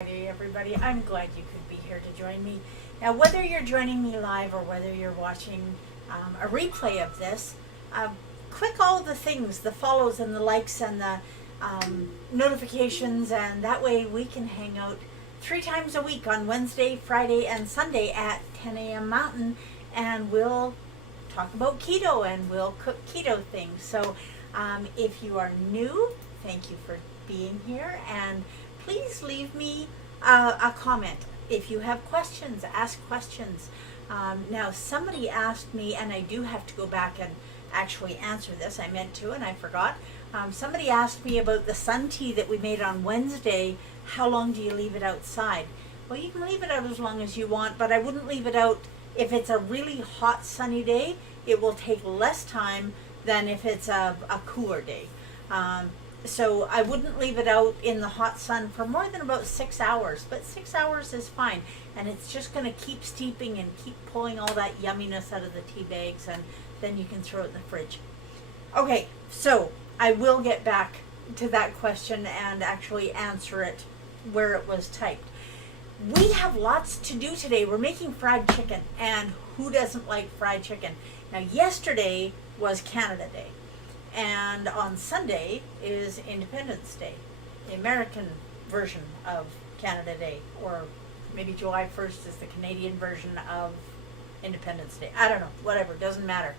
Everybody. I'm glad you could be here to join me. Now, whether you're joining me live or whether you're watching a replay of this, click all the things, the follows and the likes and the notifications, and that way we can hang out 3 times a week on Wednesday, Friday, and Sunday at 10 a.m. Mountain, and we'll talk about keto and we'll cook keto things. So if you are new, thank you for being here, and please leave me a comment. If you have questions, ask questions. Now, somebody asked me, and I do have to go back and actually answer this. I meant to, and I forgot. Somebody asked me about the sun tea that we made on Wednesday. How long do you leave it outside? Well, you can leave it out as long as you want, but I wouldn't leave it out if it's a really hot, sunny day. It will take less time than if it's a cooler day. So I wouldn't leave it out in the hot sun for more than about 6 hours, but 6 hours is fine. And it's just going to keep steeping and keep pulling all that yumminess out of the tea bags, and then you can throw it in the fridge. Okay, so I will get back to that question and actually answer it where it was typed. We have lots to do today. We're making fried chicken, and who doesn't like fried chicken? Now, yesterday was Canada Day. And on Sunday is Independence Day, the American version of Canada Day, or maybe July 1st is the Canadian version of Independence Day. I don't know, whatever, doesn't matter.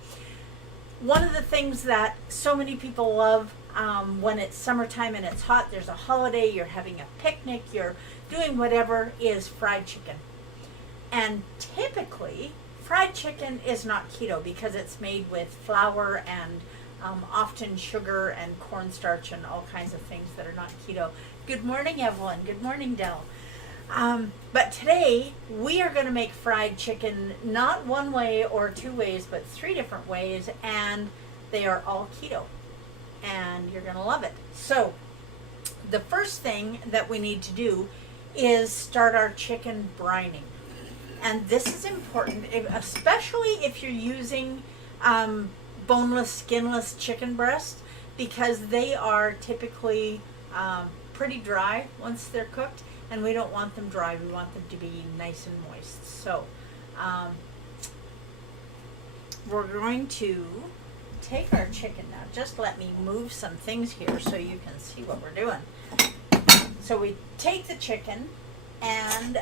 One of the things that so many people love when it's summertime and it's hot, there's a holiday, you're having a picnic, you're doing whatever, is fried chicken. And typically, fried chicken is not keto because it's made with flour and often sugar and cornstarch and all kinds of things that are not keto. Good morning, Evelyn. Good morning, Dell. But today we are going to make fried chicken not one way or 2 ways, but 3 different ways, and they are all keto. And you're going to love it. So the first thing that we need to do is start our chicken brining. And this is important, especially if you're using boneless, skinless chicken breasts, because they are typically pretty dry once they're cooked, and we don't want them dry. We want them to be nice and moist. So we're going to take our chicken now. Just let me move some things here so you can see what we're doing. So we take the chicken and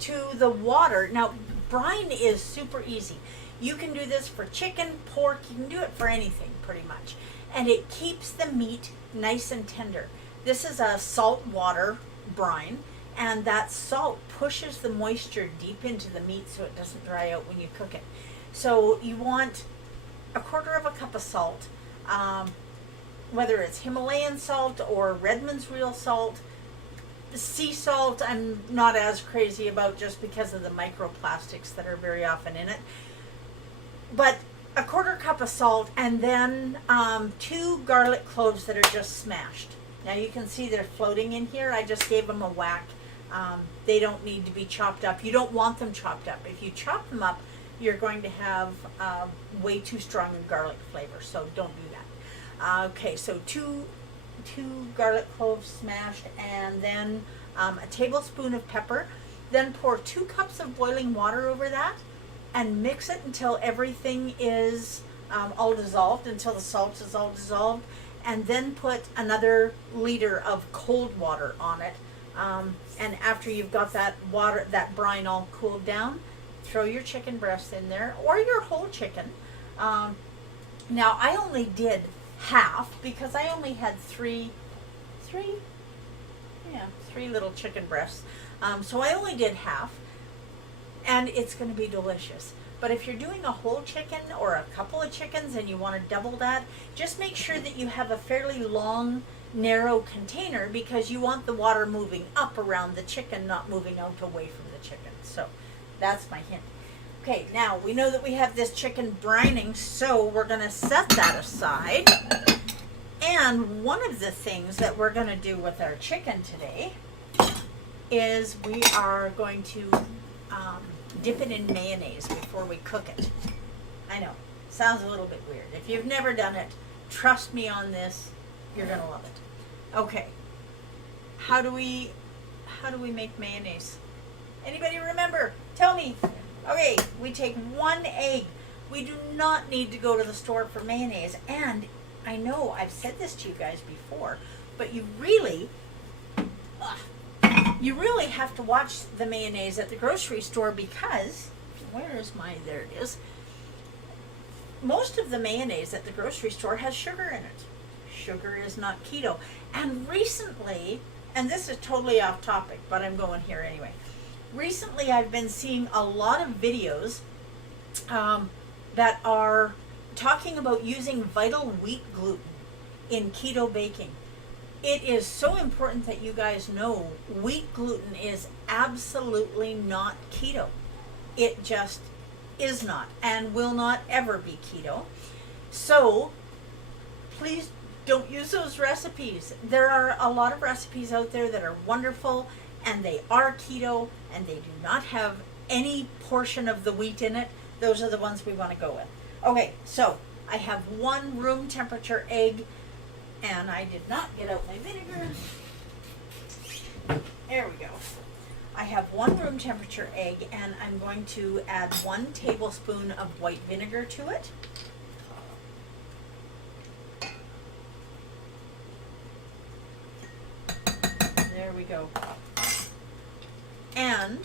to the water. Now, brine is super easy. You can do this for chicken, pork, you can do it for anything pretty much. And it keeps the meat nice and tender. This is a salt water brine, and that salt pushes the moisture deep into the meat so it doesn't dry out when you cook it. So you want 1/4 cup of salt, whether it's Himalayan salt or Redmond's real salt. Sea salt I'm not as crazy about just because of the microplastics that are very often in it. But 1/4 cup of salt, and then 2 garlic cloves that are just smashed. Now you can see they're floating in here. I just gave them a whack. They don't need to be chopped up. You don't want them chopped up. If you chop them up, you're going to have way too strong a garlic flavor, so don't do that. Okay, so two garlic cloves smashed, and then a tablespoon of pepper. Then pour 2 cups of boiling water over that, and mix it until everything is all dissolved, until the salt is all dissolved, and then put another liter of cold water on it. And after you've got that water, that brine all cooled down, throw your chicken breast in there, or your whole chicken. Now, I only did half because I only had three little chicken breasts. So I only did half. And it's going to be delicious. But if you're doing a whole chicken or a couple of chickens and you want to double that, just make sure that you have a fairly long, narrow container, because you want the water moving up around the chicken, not moving out away from the chicken. So that's my hint. Okay, now we know that we have this chicken brining, so we're going to set that aside. And one of the things that we're going to do with our chicken today is we are going to dip it in mayonnaise before we cook it. I know, sounds a little bit weird. If you've never done it, trust me on this, you're going to love it. Okay, how do we how do we make mayonnaise? Anybody remember? Tell me. Okay, we take 1 egg. We do not need to go to the store for mayonnaise. And I know I've said this to you guys before, but you really have to watch the mayonnaise at the grocery store because, where is my, there it is. Most of the mayonnaise at the grocery store has sugar in it. Sugar is not keto. And recently, and this is totally off topic, but I'm going here anyway. Recently, I've been seeing a lot of videos that are talking about using vital wheat gluten in keto baking. It is so important that you guys know wheat gluten is absolutely not keto. It just is not and will not ever be keto. So please don't use those recipes. There are a lot of recipes out there that are wonderful and they are keto and they do not have any portion of the wheat in it. Those are the ones we want to go with. Okay, so I have 1 room temperature egg and I did not get out my vinegar. There we go. I have 1 room temperature egg and I'm going to add 1 tablespoon of white vinegar to it. There we go. And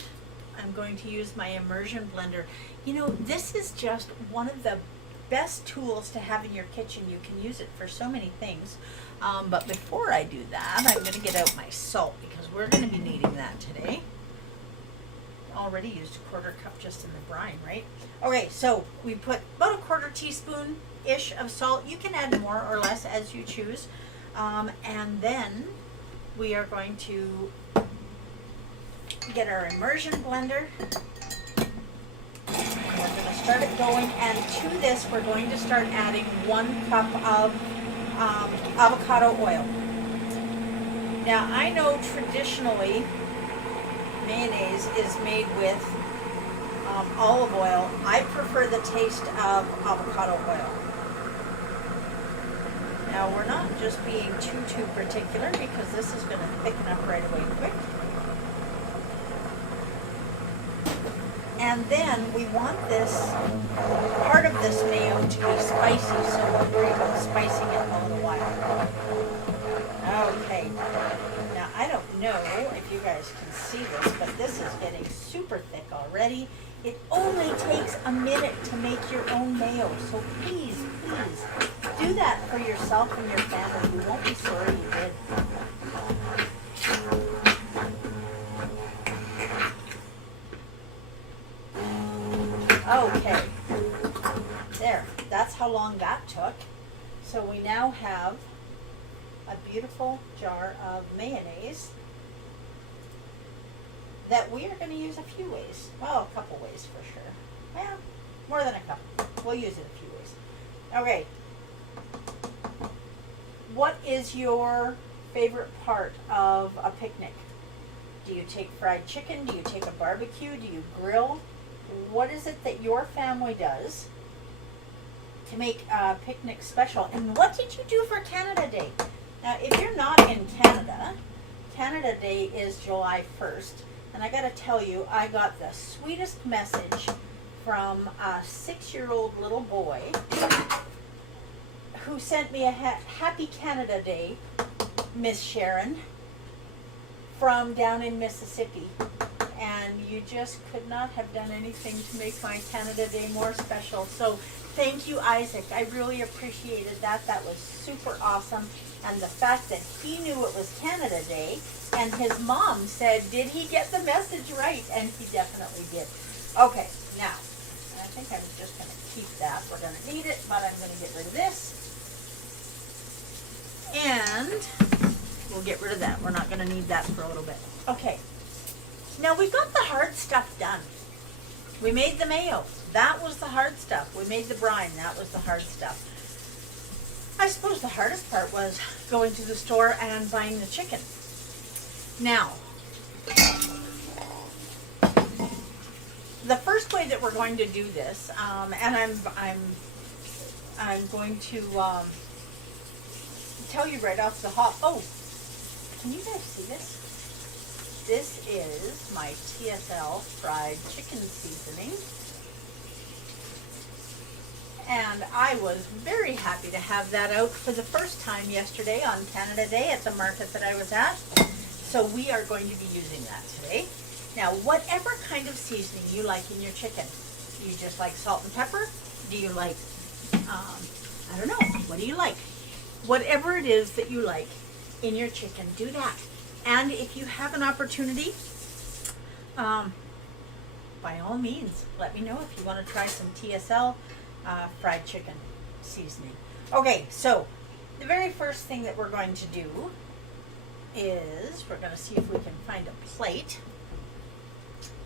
I'm going to use my immersion blender. You know, this is just one of the best tools to have in your kitchen. You can use it for so many things. But before I do that, I'm going to get out my salt because we're going to be needing that today. Already used a 1/4 cup just in the brine, right? Okay, so we put about a 1/4 teaspoon-ish of salt. You can add more or less as you choose. And then we are going to get our immersion blender. We're going to start it going, and to this we're going to start adding 1 cup of avocado oil. Now I know traditionally mayonnaise is made with olive oil. I prefer the taste of avocado oil. Now we're not just being too particular because this is going to thicken up right away quick. And then we want this, part of this mayo to be spicy, so we'll worry about spicing it a little while. Okay. Now I don't know if you guys can see this, but this is getting super thick already. It only takes a minute to make your own mayo, so please do that for yourself and your family. You won't be sorry you did. Okay, there, that's how long that took. So we now have a beautiful jar of mayonnaise that we are going to use a few ways. Well, a couple ways for sure. Well, more than a couple. We'll use it a few ways. Okay. What is your favorite part of a picnic? Do you take fried chicken? Do you take a barbecue? Do you grill? What is it that your family does to make a picnic special? And what did you do for Canada Day? Now, if you're not in Canada, Canada Day is July 1st. And I got to tell you, I got the sweetest message from a 6-year-old little boy who sent me a happy Canada Day, Miss Sharon, from down in Mississippi. And you just could not have done anything to make my Canada Day more special. So thank you, Isaac. I really appreciated that. That was super awesome. And the fact that he knew it was Canada Day, and his mom said, did he get the message right? And he definitely did. Okay, now, I think I'm just going to keep that. We're going to need it, but I'm going to get rid of this. And we'll get rid of that. We're not going to need that for a little bit. Okay. Now we got the hard stuff done. We made the mayo. That was the hard stuff. We made the brine. That was the hard stuff. I suppose the hardest part was going to the store and buying the chicken. Now, the first way that we're going to do this, and I'm going to tell you right off the hop. Oh, can you guys see this? this is my TSL fried chicken seasoning. And I was very happy to have that out for the first time yesterday on Canada Day at the market that I was at. So we are going to be using that today. Now, whatever kind of seasoning you like in your chicken, do you just like salt and pepper? Do you like, I don't know, what do you like? Whatever it is that you like in your chicken, do that. And if you have an opportunity, by all means, let me know if you want to try some TSL fried chicken seasoning. Okay, so the very first thing that we're going to do is we're going to see if we can find a plate,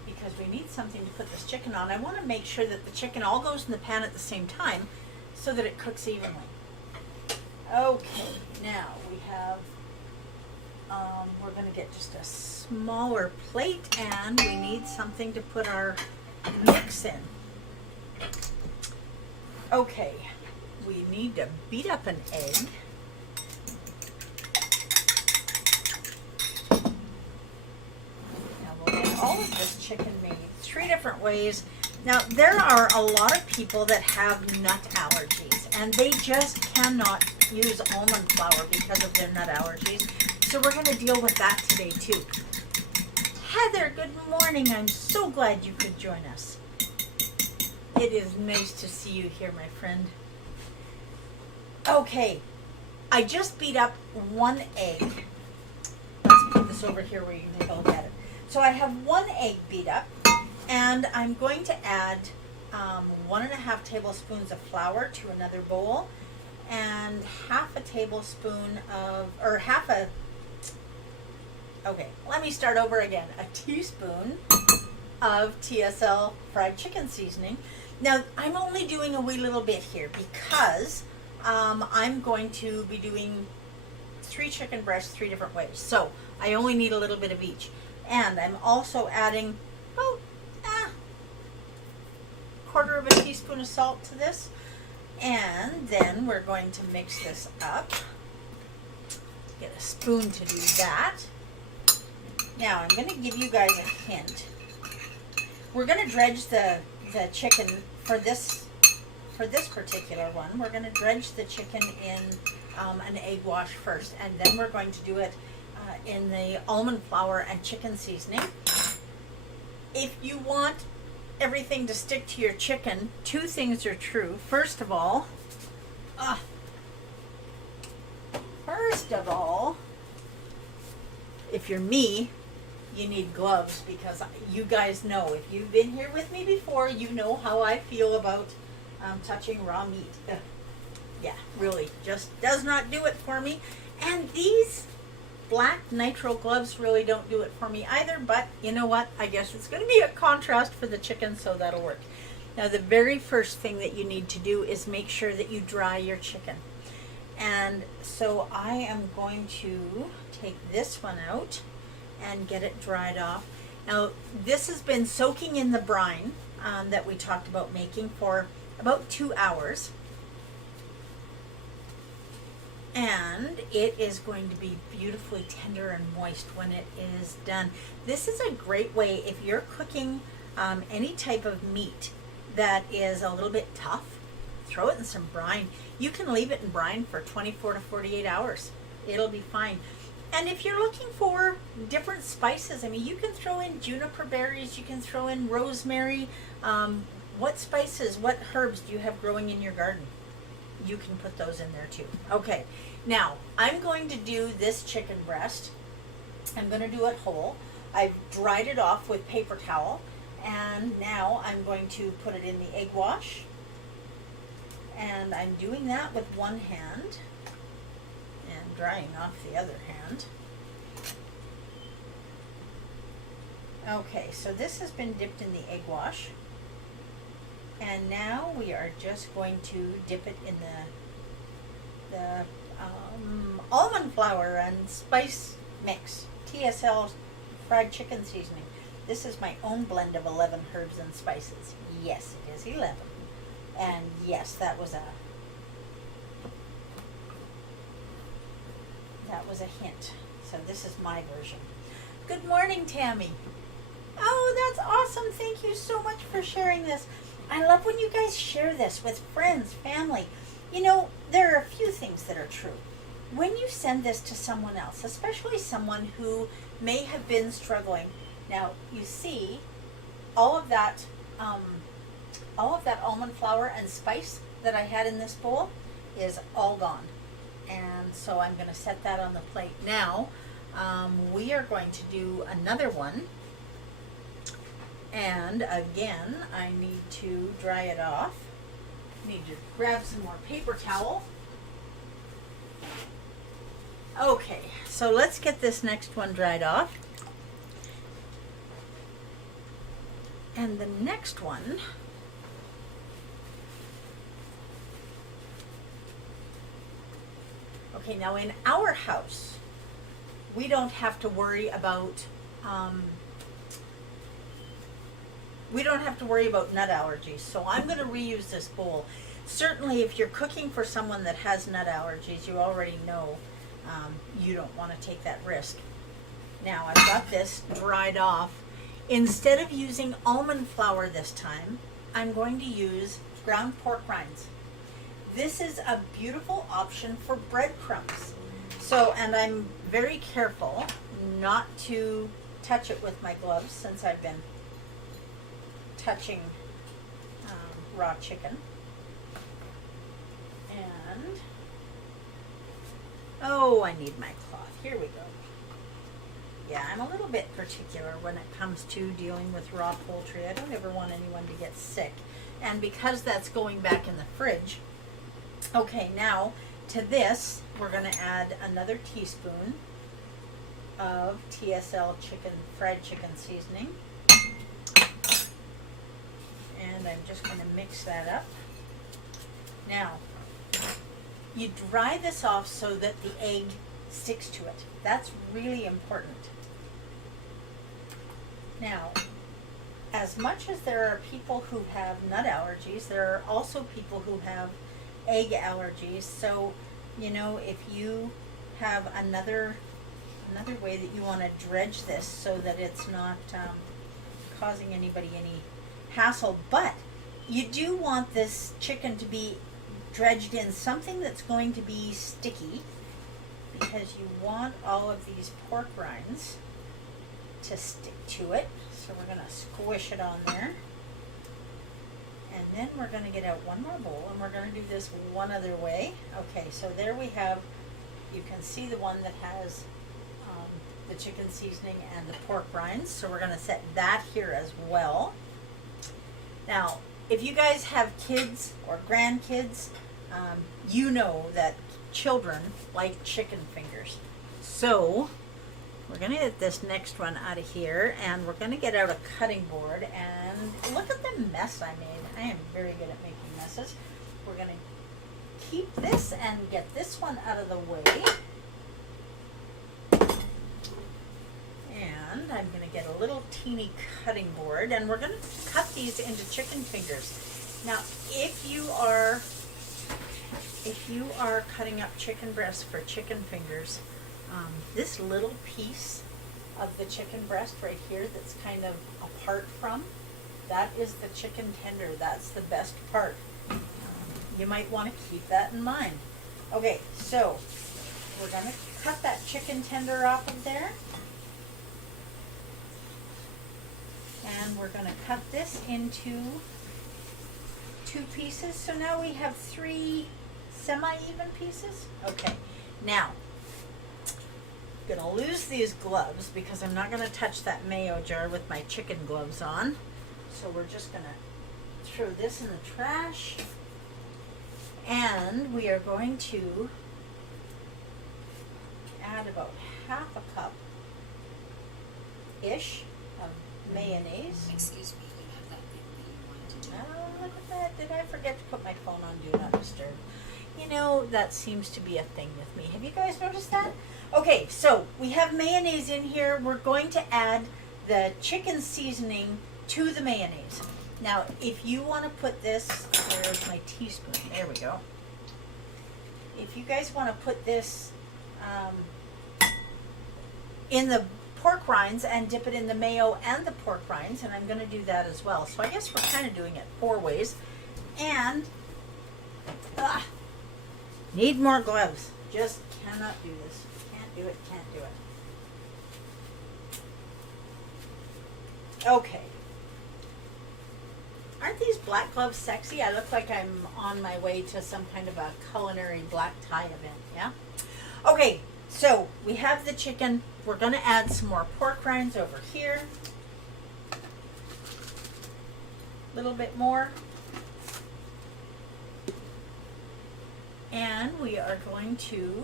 because we need something to put this chicken on. I want to make sure that the chicken all goes in the pan at the same time so that it cooks evenly. Okay, now we have, we're going to get just a smaller plate, and we need something to put our mix in. Okay, we need to beat up an egg. Now we'll get all of this chicken made 3 different ways. Now, there are a lot of people that have nut allergies, and they just cannot use almond flour because of their nut allergies. So we're going to deal with that today too. Heather, good morning. I'm so glad you could join us. It is nice to see you here, my friend. Okay, I just beat up 1 egg. Let's put this over here where you can take a look at it. So I have 1 egg beat up, and I'm going to add 1.5 tablespoons of flour to another bowl, and half a tablespoon of, or half a, okay, let me start over again. A teaspoon of TSL fried chicken seasoning. Now, I'm only doing a wee little bit here because I'm going to be doing 3 chicken breasts 3 different ways. So I only need a little bit of each. And I'm also adding about quarter of a teaspoon of salt to this. And then we're going to mix this up. Get a spoon to do that. Now I'm going to give you guys a hint. We're going to dredge the chicken for this particular one. We're going to dredge the chicken in an egg wash first, and then we're going to do it in the almond flour and chicken seasoning. If you want everything to stick to your chicken, 2 things are true. First of all, if you're me, you need gloves, because you guys know, if you've been here with me before, you know how I feel about touching raw meat. Yeah, really, just does not do it for me. And these black nitrile gloves really don't do it for me either, but you know what? I guess it's going to be a contrast for the chicken, so that'll work. Now, the very first thing that you need to do is make sure that you dry your chicken. And so I am going to take this one out and get it dried off. Now, this has been soaking in the brine that we talked about making for about 2 hours. And it is going to be beautifully tender and moist when it is done. This is a great way if you're cooking any type of meat that is a little bit tough. Throw it in some brine. You can leave it in brine for 24 to 48 hours. It'll be fine. And if you're looking for different spices, I mean, you can throw in juniper berries, you can throw in rosemary. What spices, what herbs do you have growing in your garden? You can put those in there too. Okay, now I'm going to do this chicken breast. I'm going to do it whole. I've dried it off with paper towel, and now I'm going to put it in the egg wash. And I'm doing that with one hand and drying off the other hand. Okay, so this has been dipped in the egg wash. And now we are just going to dip it in the almond flour and spice mix, TSL fried chicken seasoning. This is my own blend of 11 herbs and spices. Yes, it is 11. And yes, that was a hint. So this is my version. Good morning, Tammy. Oh, that's awesome. Thank you so much for sharing this. I love when you guys share this with friends, family. You know, there are a few things that are true. When you send this to someone else, especially someone who may have been struggling, now you see all of that almond flour and spice that I had in this bowl is all gone. And so I'm going to set that on the plate. Now, we are going to do another one. And again, I need to dry it off. Need to grab some more paper towel. Okay, so let's get this next one dried off. And the next one, okay, now in our house, we don't have to worry about nut allergies. So I'm going to reuse this bowl. Certainly if you're cooking for someone that has nut allergies, you already know you don't want to take that risk. Now I've got this dried off. Instead of using almond flour this time, I'm going to use ground pork rinds. This is a beautiful option for breadcrumbs. So, and I'm very careful not to touch it with my gloves since I've been touching raw chicken. And, oh, I need my cloth. Here we go. Yeah, I'm a little bit particular when it comes to dealing with raw poultry. I don't ever want anyone to get sick. And because that's going back in the fridge, okay, now to this, we're going to add another teaspoon of TSL fried chicken seasoning. And I'm just going to mix that up. Now, you dry this off so that the egg sticks to it. That's really important. Now, as much as there are people who have nut allergies, there are also people who have egg allergies. So, you know, if you have another way that you want to dredge this so that it's not causing anybody any hassle, but you do want this chicken to be dredged in something that's going to be sticky, because you want all of these pork rinds to stick to it. So we're going to squish it on there. And then we're going to get out one more bowl, and we're going to do this one other way. Okay, so there we have, you can see the one that has the chicken seasoning and the pork rinds. So we're going to set that here as well. Now, if you guys have kids or grandkids, you know that children like chicken fingers. So we're going to get this next one out of here, and we're going to get out a cutting board, and look at the mess I made. I am very good at making messes. We're going to keep this and get this one out of the way. And I'm going to get a little teeny cutting board, and we're going to cut these into chicken fingers. Now, if you are cutting up chicken breasts for chicken fingers, this little piece of the chicken breast right here that's kind of apart from, that is the chicken tender. That's the best part. You might want to keep that in mind. Okay, so we're going to cut that chicken tender off of there. And we're going to cut this into 2 pieces. So now we have 3 semi-even pieces. Okay, now I'm going to lose these gloves because I'm not going to touch that mayo jar with my chicken gloves on. So we're just going to throw this in the trash. And we are going to add about half a cup-ish of mayonnaise. Excuse me, you have that thing that you wanted to do. Oh, look at that. Did I forget to put my phone on Do Not Disturb? You know, that seems to be a thing with me. Have you guys noticed that? Okay, so we have mayonnaise in here. We're going to add the chicken seasoning to the mayonnaise. Now, if you want to put this, where's my teaspoon? There we go. If you guys want to put this in the pork rinds and dip it in the mayo and the pork rinds, and I'm going to do that as well. So I guess we're kind of doing it 4 ways. And need more gloves. Just cannot do this. Can't do it, can't do it. Okay. Aren't these black gloves sexy? I look like I'm on my way to some kind of a culinary black tie event, yeah? Okay, so we have the chicken. We're going to add some more pork rinds over here. A little bit more. And we are going to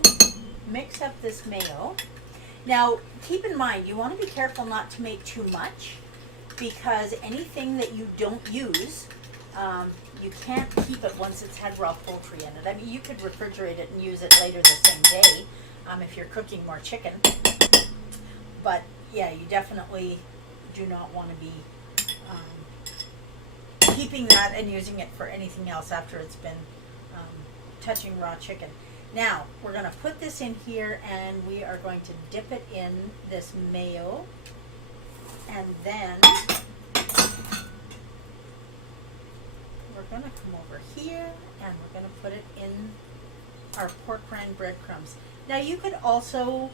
mix up this mayo. Now, keep in mind, you want to be careful not to make too much, because anything that you don't use, you can't keep it once it's had raw poultry in it. I mean, you could refrigerate it and use it later the same day if you're cooking more chicken. But yeah, you definitely do not want to be keeping that and using it for anything else after it's been touching raw chicken. Now, we're going to put this in here and we are going to dip it in this mayo. And then we're going to come over here and we're going to put it in our pork rind breadcrumbs. Now, you could also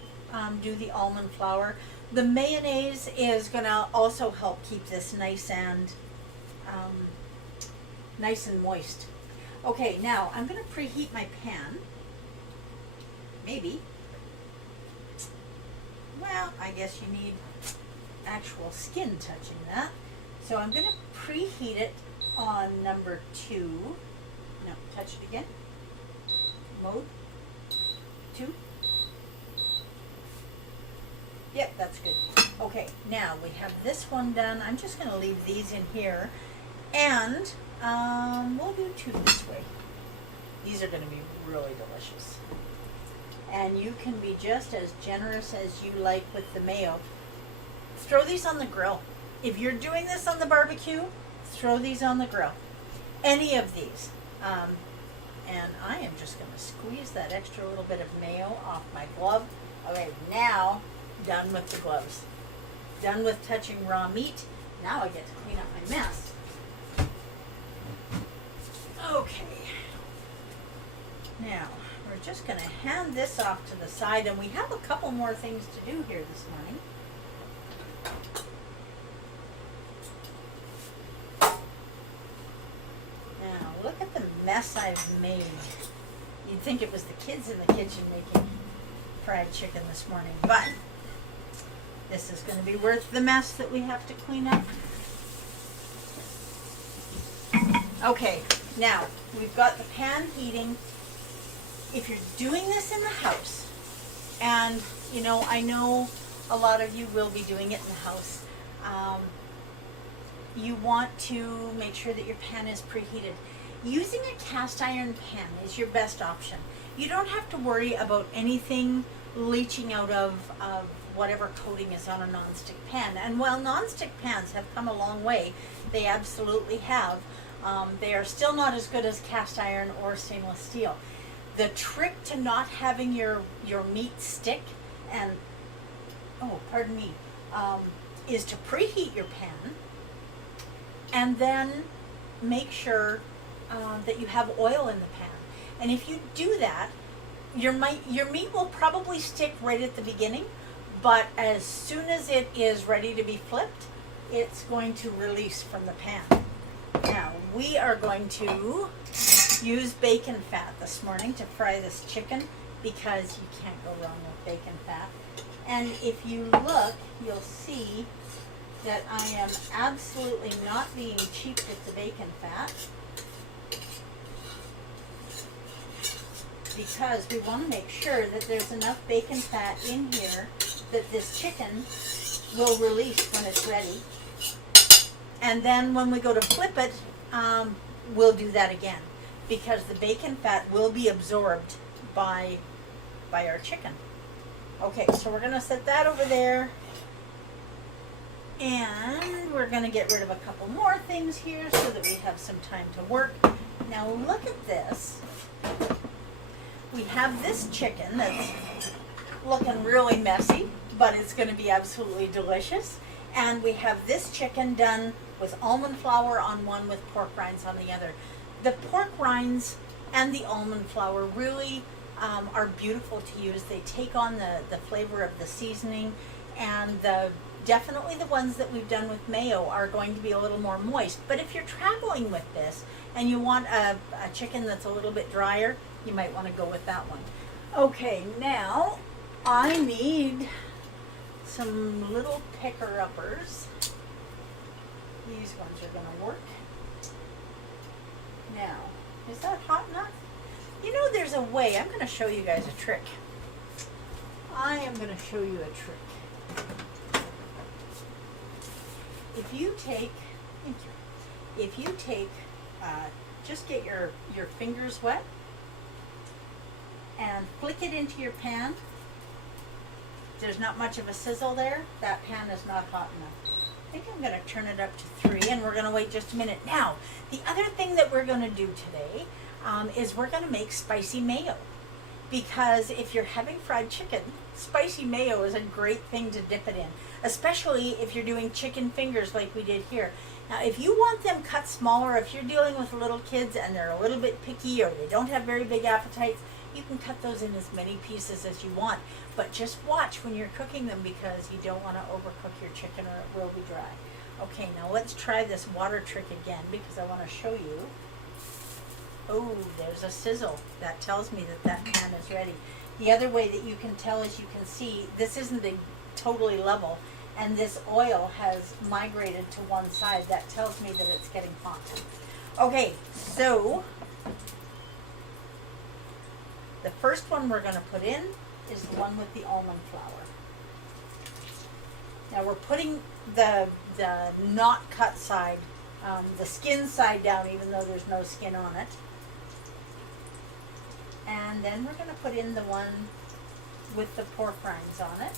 do the almond flour. The mayonnaise is going to also help keep this nice and moist. Okay, now I'm going to preheat my pan. Maybe. Well, I guess you need actual skin touching that. So I'm going to preheat it on number 2. No, touch it again. Mode 2. Yep, that's good. Okay, now we have this one done. I'm just going to leave these in here. And we'll do 2 this way. These are going to be really delicious. And you can be just as generous as you like with the mayo. Throw these on the grill. If you're doing this on the barbecue, throw these on the grill. Any of these. And I am just going to squeeze that extra little bit of mayo off my glove. Okay, now done with the gloves. Done with touching raw meat. Now I get to clean up my mess. Okay. Now, we're just going to hand this off to the side, and we have a couple more things to do here this morning. Now, look at the mess I've made. You'd think it was the kids in the kitchen making fried chicken this morning, but this is going to be worth the mess that we have to clean up. Okay, now we've got the pan heating. If you're doing this in the house, and you know, I know a lot of you will be doing it in the house, you want to make sure that your pan is preheated. Using a cast iron pan is your best option. You don't have to worry about anything leaching out of whatever coating is on a nonstick pan. And while nonstick pans have come a long way, they absolutely have, they are still not as good as cast iron or stainless steel. The trick to not having your meat stick and, is to preheat your pan and then make sure that you have oil in the pan. And if you do that, your meat will probably stick right at the beginning, but as soon as it is ready to be flipped, it's going to release from the pan. Now, we are going to use bacon fat this morning to fry this chicken because you can't go wrong with bacon fat. And if you look, you'll see that I am absolutely not being cheap with the bacon fat, because we want to make sure that there's enough bacon fat in here that this chicken will release when it's ready. And then when we go to flip it, we'll do that again, because the bacon fat will be absorbed by our chicken. Okay, so we're going to set that over there. And we're going to get rid of a couple more things here so that we have some time to work. Now look at this. We have this chicken that's looking really messy, but it's going to be absolutely delicious. And we have this chicken done with almond flour on one, with pork rinds on the other. The pork rinds and the almond flour really are beautiful to use. They take on the flavor of the seasoning, and definitely the ones that we've done with Mayo are going to be a little more moist. But if you're traveling with this and you want a chicken that's a little bit drier, you might want to go with that one. Okay, now I need some little picker-uppers. These ones are going to work. Now, is that hot enough? You know, there's a way. I'm going to show you guys a trick. I am going to show you a trick. If you take, thank you. If you take, just get your fingers wet and flick it into your pan. There's not much of a sizzle there. That pan is not hot enough. I think I'm going to turn it up to 3, and we're going to wait just a minute. Now, the other thing that we're going to do today is we're going to make spicy mayo. Because if you're having fried chicken, spicy mayo is a great thing to dip it in. Especially if you're doing chicken fingers like we did here. Now, if you want them cut smaller, if you're dealing with little kids and they're a little bit picky or they don't have very big appetites, you can cut those in as many pieces as you want. But just watch when you're cooking them, because you don't want to overcook your chicken or it will be dry. Okay, now let's try this water trick again, because I want to show you. Oh, there's a sizzle. That tells me that that pan is ready. The other way that you can tell is you can see this isn't totally level, and this oil has migrated to one side. That tells me that it's getting hot. Okay, so the first one we're going to put in is the one with the almond flour. Now we're putting the not cut side, the skin side down, even though there's no skin on it. And then we're going to put in the one with the pork rinds on it.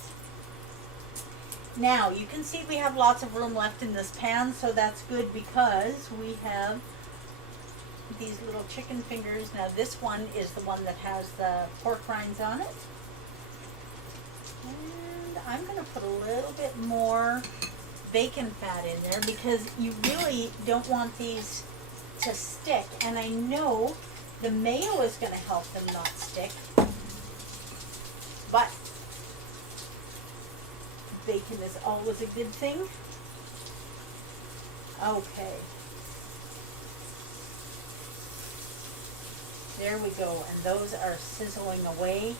Now, you can see we have lots of room left in this pan, so that's good because we have these little chicken fingers. Now, this one is the one that has the pork rinds on it. And I'm going to put a little bit more bacon fat in there because you really don't want these to stick. And I know the mayo is going to help them not stick, but bacon is always a good thing. Okay. There we go, and those are sizzling away.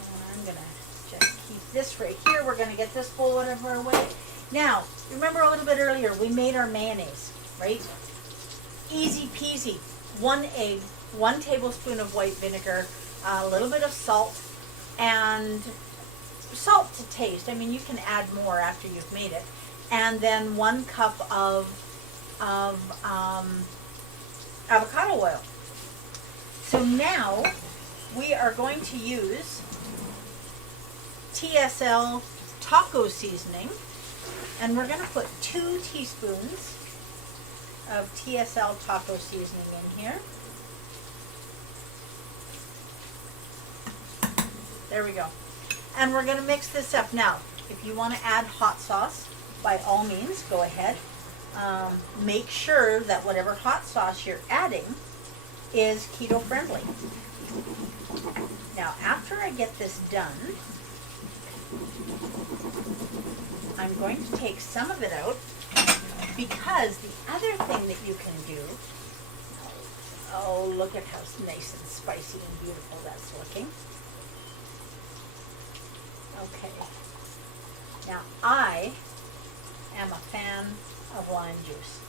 And I'm going to just keep this right here. We're going to get this bowl out of our way. Now, remember a little bit earlier, we made our mayonnaise, right? Easy peasy. 1 egg, 1 tablespoon of white vinegar, a little bit of salt, and salt to taste. I mean, you can add more after you've made it. And then 1 cup of avocado oil. So now we are going to use TSL taco seasoning, and we're going to put 2 teaspoons of TSL taco seasoning in here. There we go. And we're going to mix this up. Now, if you want to add hot sauce, by all means, go ahead. Make sure that whatever hot sauce you're adding is keto friendly. Now, after I get this done, I'm going to take some of it out, because the other thing that you can do, oh, look at how nice and spicy and beautiful that's looking. Okay. Now, I am a fan of lime juice.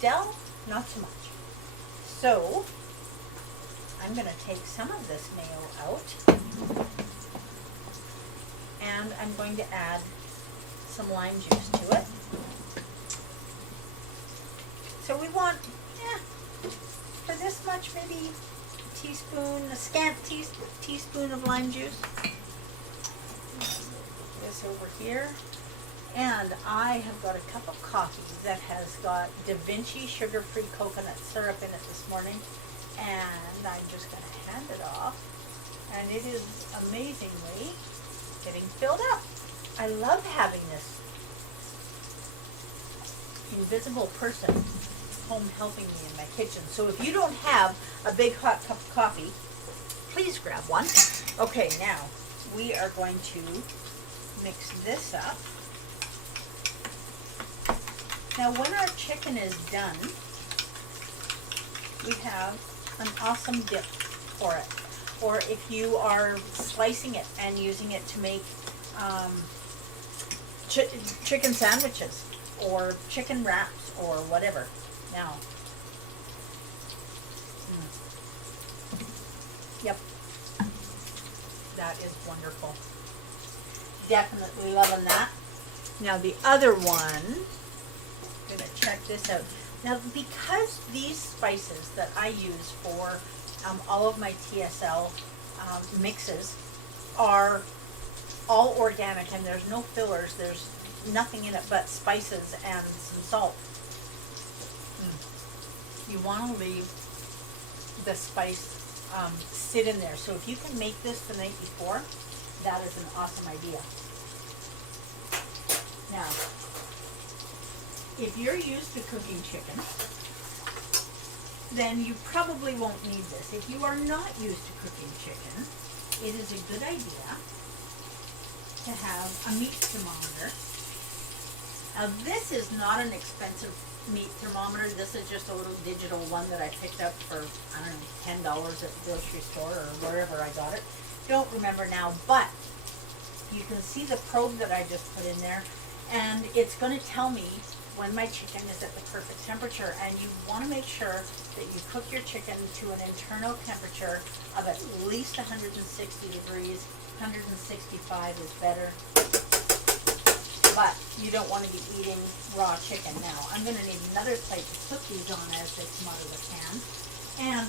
Del, not so much. So, I'm going to take some of this mayo out, and I'm going to add some lime juice to it. So we want, for this much, maybe a scant teaspoon of lime juice. This over here. And I have got a cup of coffee that has got Da Vinci sugar-free coconut syrup in it this morning. And I'm just going to hand it off. And it is amazingly getting filled up. I love having this invisible person home helping me in my kitchen. So if you don't have a big hot cup of coffee, please grab one. Okay, now we are going to mix this up. Now when our chicken is done, we have an awesome dip for it. Or if you are slicing it and using it to make chicken sandwiches or chicken wraps or whatever. Now, yep, that is wonderful. Definitely loving that. Now the other one, I'm gonna check this out. Now because these spices that I use for all of my TSL mixes are all organic and there's no fillers, there's nothing in it but spices and some salt. You want to leave the spice sit in there. So if you can make this the night before, that is an awesome idea. Now, if you're used to cooking chicken, then you probably won't need this. If you are not used to cooking chicken, it is a good idea to have a meat thermometer. Now this is not an expensive meat thermometer. This is just a little digital one that I picked up for, I don't know, $10 at the grocery store or wherever I got it. Don't remember now, but you can see the probe that I just put in there, and it's going to tell me when my chicken is at the perfect temperature. And you want to make sure that you cook your chicken to an internal temperature of at least 160 degrees. 165 is better, but you don't want to be eating raw chicken. Now I'm going to need another plate to put these on as they come out of the pan. And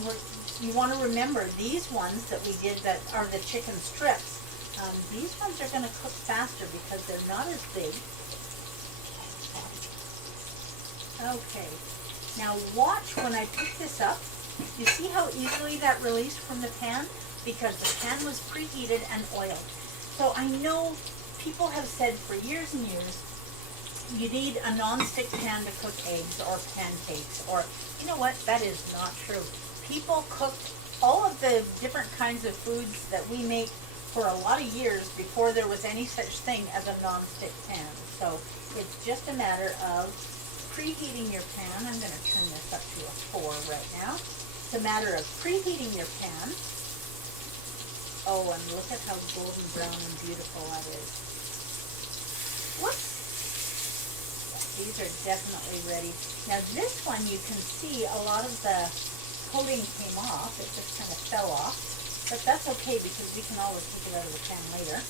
you want to remember these ones that we did that are the chicken strips. These ones are going to cook faster because they're not as big. Okay, now watch when I pick this up. You see how easily that released from the pan? Because the pan was preheated and oiled. So I know people have said for years and years, you need a non-stick pan to cook eggs or pancakes, or, you know what, that is not true. People cooked all of the different kinds of foods that we make for a lot of years before there was any such thing as a non-stick pan. So it's just a matter of preheating your pan. I'm going to turn this up to a 4 right now. It's a matter of preheating your pan. Oh, and look at how golden brown and beautiful that is. Whoops. These are definitely ready. Now this one, you can see a lot of the coating came off. It just kind of fell off. But that's okay because we can always take it out of the pan later.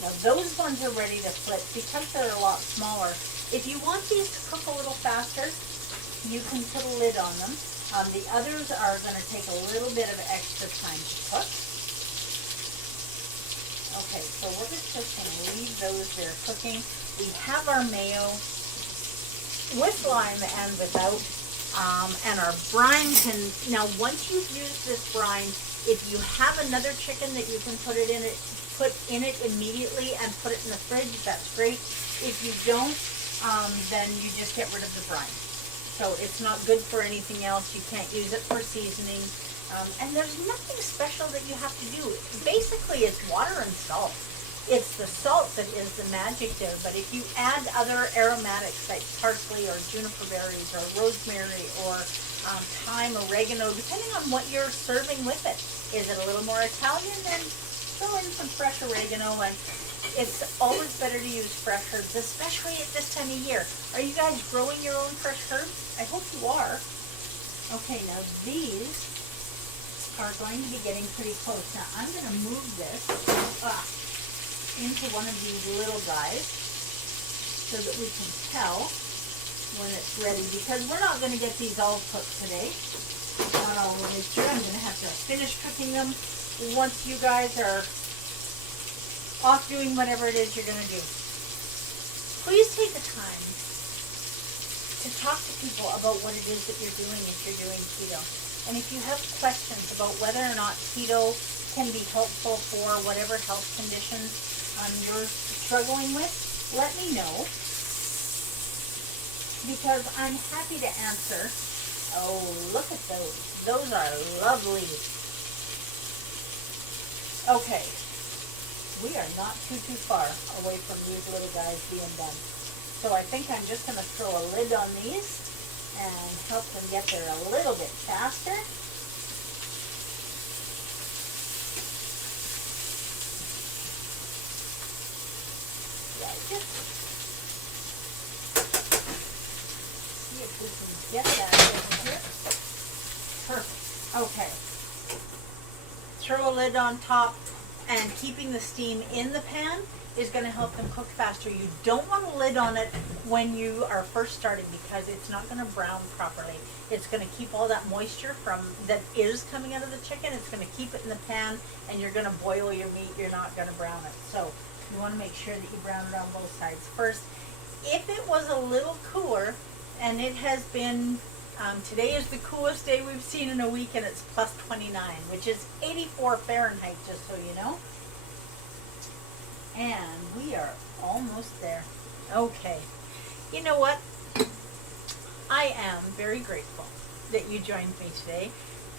Now those ones are ready to flip because they're a lot smaller. If you want these to cook a little faster, you can put a lid on them. The others are going to take a little bit of extra time to cook. Okay, so we're just going to leave those there cooking. We have our mayo with lime and without, and our brine can, now once you've used this brine, if you have another chicken that you can put in it immediately and put it in the fridge, that's great. If you don't, then you just get rid of the brine. So it's not good for anything else. You can't use it for seasoning. And there's nothing special that you have to do. Basically, it's water and salt. It's the salt that is the magic there. But if you add other aromatics like parsley or juniper berries or rosemary or thyme, oregano, depending on what you're serving with it. Is it a little more Italian? Then throw in some fresh oregano. And it's always better to use fresh herbs, especially at this time of year. Are you guys growing your own fresh herbs? I hope you are. Okay, now these are going to be getting pretty close. Now I'm going to move this into one of these little guys so that we can tell when it's ready, because we're not going to get these all cooked today. Not all the way through. I'm going to have to finish cooking them once you guys are off doing whatever it is you're going to do. Please take the time to talk to people about what it is that you're doing if you're doing keto. And if you have questions about whether or not keto can be helpful for whatever health conditions, you're struggling with, let me know, because I'm happy to answer. Oh, look at those. Those are lovely. Okay. We are not too far away from these little guys being done. So I think I'm just going to throw a lid on these and help them get there a little bit faster. Yeah, just see if we can get that in here. Perfect. Okay. Throw a lid on top, and keeping the steam in the pan is going to help them cook faster. You don't want a lid on it when you are first starting because it's not going to brown properly. It's going to keep all that moisture that is coming out of the chicken. It's going to keep it in the pan, and you're going to boil your meat. You're not going to brown it. So you want to make sure that you brown it on both sides first. If it was a little cooler, and it has been, today is the coolest day we've seen in a week, and it's plus 29, which is 84 Fahrenheit, just so you know. And we are almost there. Okay. You know what? I am very grateful that you joined me today,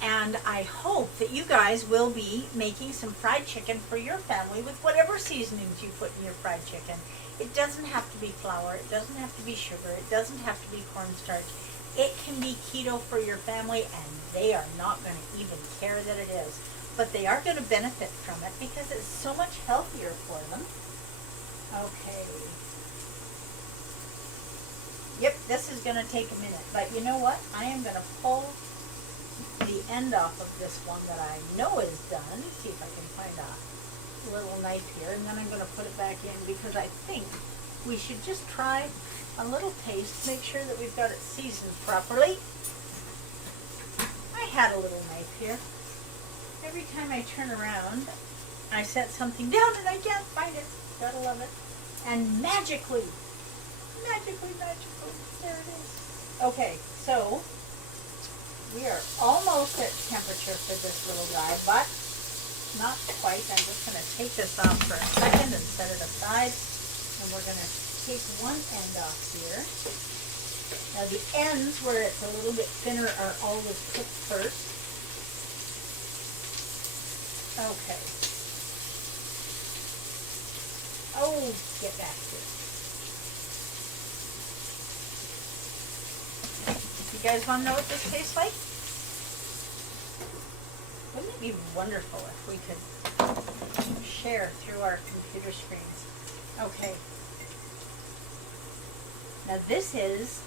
and I hope that you guys will be making some fried chicken for your family with whatever seasonings you put in your fried chicken. It doesn't have to be flour. It doesn't have to be sugar. It doesn't have to be cornstarch. It can be keto for your family, and they are not going to even care that it is. But they are going to benefit from it because it's so much healthier for them. Okay. Yep, this is going to take a minute. But you know what? I am going to pull the end off of this one that I know is done. Let's see if I can find a little knife here. And then I'm going to put it back in because I think we should just try a little taste, make sure that we've got it seasoned properly. I had a little knife here. Every time I turn around, I set something down and I can't find it. Gotta love it. And magically, there it is. Okay, so we are almost at temperature for this little guy, but not quite. I'm just going to take this off for a second and set it aside. And we're going to take one end off here. Now the ends where it's a little bit thinner are always cooked first. Okay. Oh, get back here. You guys want to know what this tastes like? Wouldn't it be wonderful if we could share through our computer screens? Okay. Now this is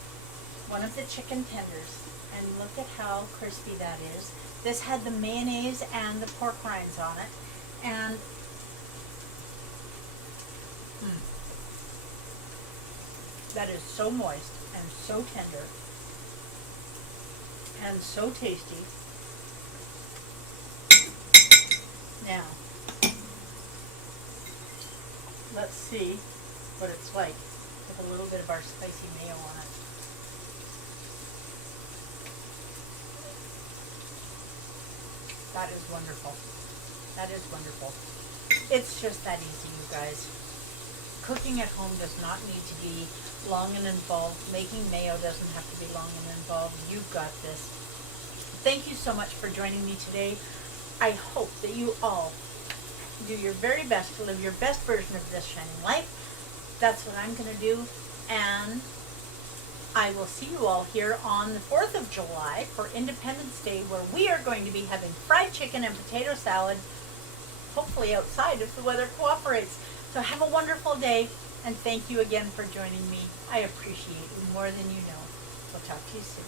one of the chicken tenders, and look at how crispy that is. This had the mayonnaise and the pork rinds on it, and that is so moist and so tender and so tasty. Now, let's see what it's like with a little bit of our spicy mayo on it. That is wonderful. That is wonderful. It's just that easy, you guys. Cooking at home does not need to be long and involved. Making mayo doesn't have to be long and involved. You've got this. Thank you so much for joining me today. I hope that you all do your very best to live your best version of this shining life. That's what I'm going to do. And I will see you all here on the 4th of July for Independence Day, where we are going to be having fried chicken and potato salad, hopefully outside if the weather cooperates. So have a wonderful day, and thank you again for joining me. I appreciate you more than you know. We'll talk to you soon.